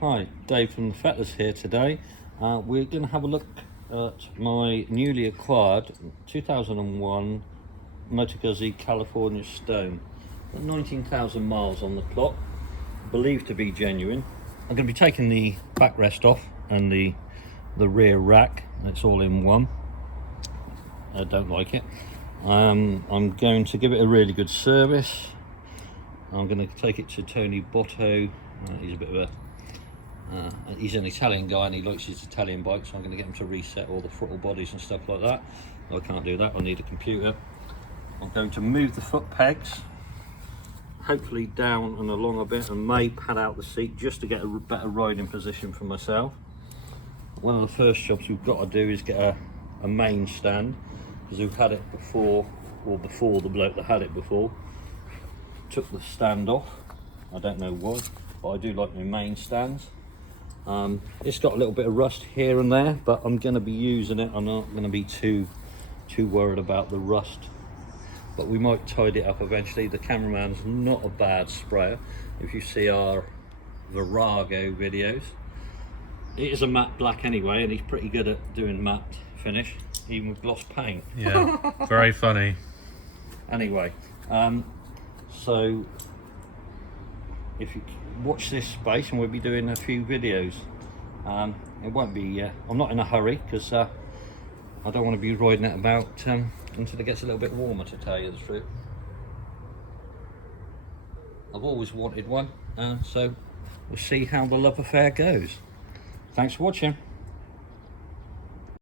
Hi, Dave from the Fettlers here today. We're going to have a look at my newly acquired 2001 Moto Guzzi California Stone. 19,000 miles on the clock, believed to be genuine. I'm going to be taking the backrest off and the rear rack. It's all in one. I don't like it. I'm going to give it a really good service. I'm going to take it to Tony Botto. He's a bit of a he's an Italian guy and he likes his Italian bikes, so I'm going to get him to reset all the throttle bodies and stuff like that. I can't do that, I need a computer. I'm going to move the foot pegs, hopefully down and along a bit, and may pad out the seat just to get a better riding position for myself. One of the first jobs we've got to do is get a main stand, because we've had it before, or before the bloke that had it before took the stand off. I don't know why, but I do like my main stands. It's got a little bit of rust here and there, but I'm going to be using it. I'm not going to be too worried about the rust, but we might tidy it up eventually. The cameraman's not a bad sprayer. If you see our Virago videos, it is a matte black anyway, and he's pretty good at doing matte finish, even with gloss paint. Yeah, very funny. Anyway, so if you watch this space, and we'll be doing a few videos. It won't be, I'm not in a hurry, because I don't want to be riding it about until it gets a little bit warmer, to tell you the truth. I've always wanted one, so we'll see how the love affair goes. Thanks for watching.